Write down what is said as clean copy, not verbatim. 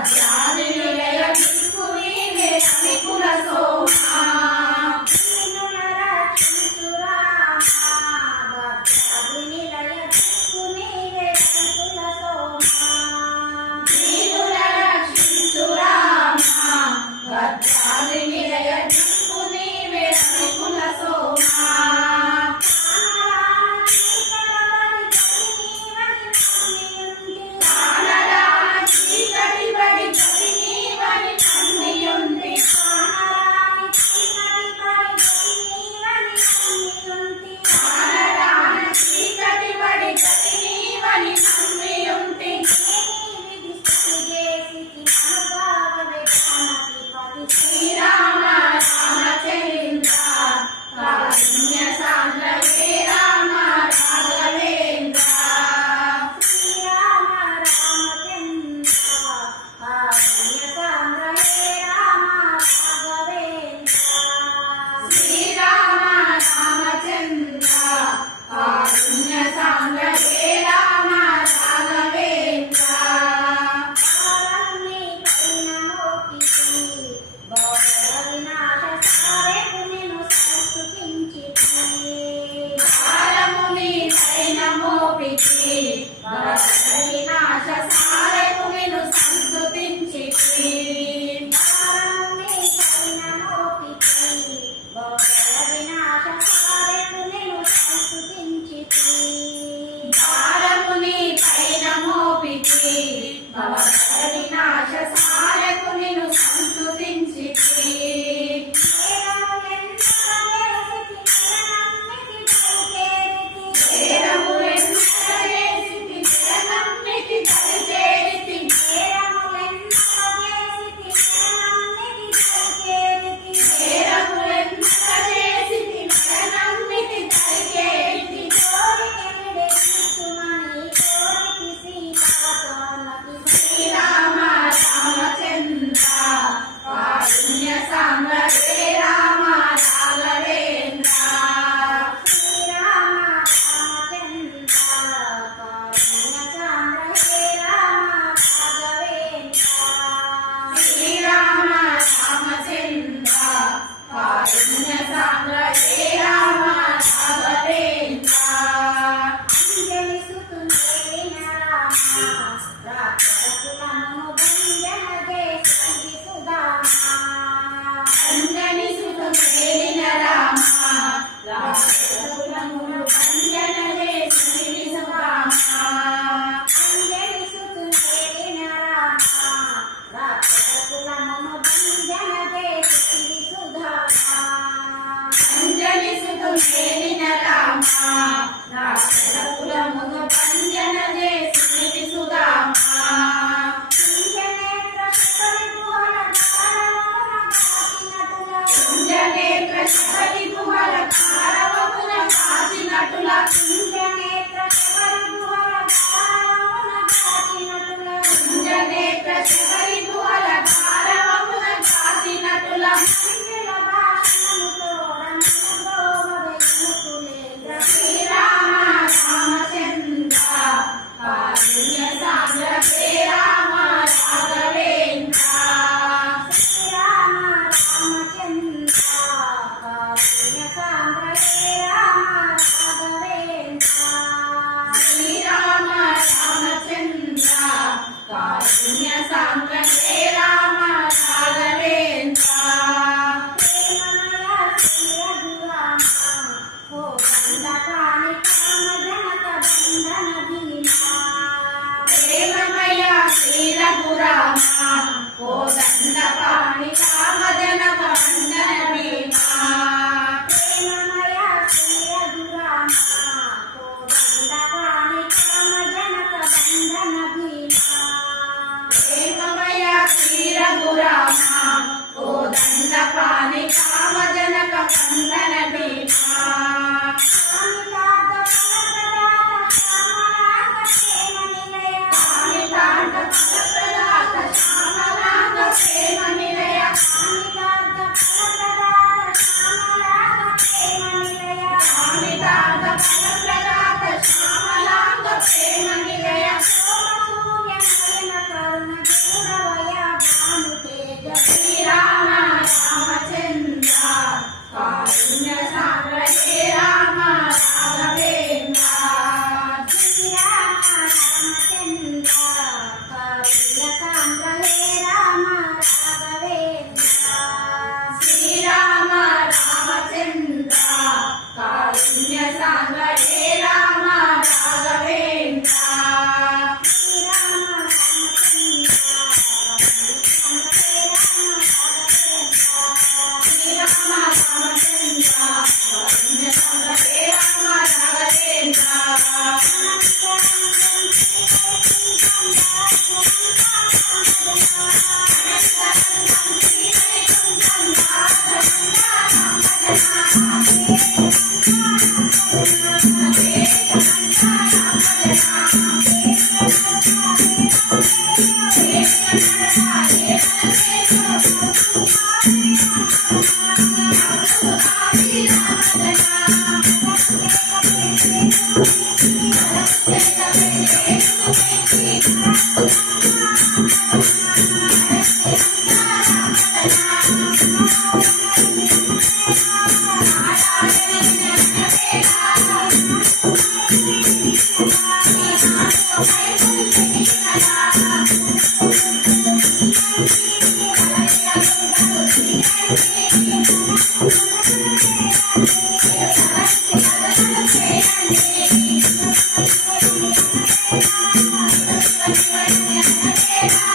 భద్రాద్రి నిలయ దిక్కు నీవే రవికుల సోమా దీనుల రక్షించు రామా భద్రాద్రి నిలయ దిక్కు నీవే రవికుల సోమా దీనుల రక్షించు రామా భద్రాద్రి నిలయ దిక్కు నీవే రవికుల సోమా శ్రీరామ రామచంద్ర కారుణ్య సాంద్ర హే రామ రాఘవేంద్ర శ్రీరామ రామచంద్ర కారుణ్య సాంద్ర హే రామ రాఘవేంద్ర శ్రీరామ రామచంద్ర కారుణ్య సాంద్ర హే రామ రాఘవేంద్ర వినాశ సారకు నిన్ను సంస్తుతించి భారముని పైన మోపితి వినాశ సారకు నిన్ను సంస్తుతించి కారుణ్య సాంద్ర హే రామ రాఘవేంద్ర శ్రీరామ రామచంద్ర కారుణ్య సాంద్ర హే రామ రాఘవేంద్ర శ్రీరామ రామచంద్ర కారుణ్య సాంద్ర హే రామ రాఘవేంద్ర అంజలి సుతులేన రామ రాక్షసులను భంజన చేసి అంజని సుతులేన రామ రాక్షసులను భంజన చేసి సుధామా అంజని సుతులేన రామ రాక్షసులను భంజన చేసి సుధామా అంజని సుతులేన రామ రాక్షసులను భంజన చేసి సుధామా Thank you.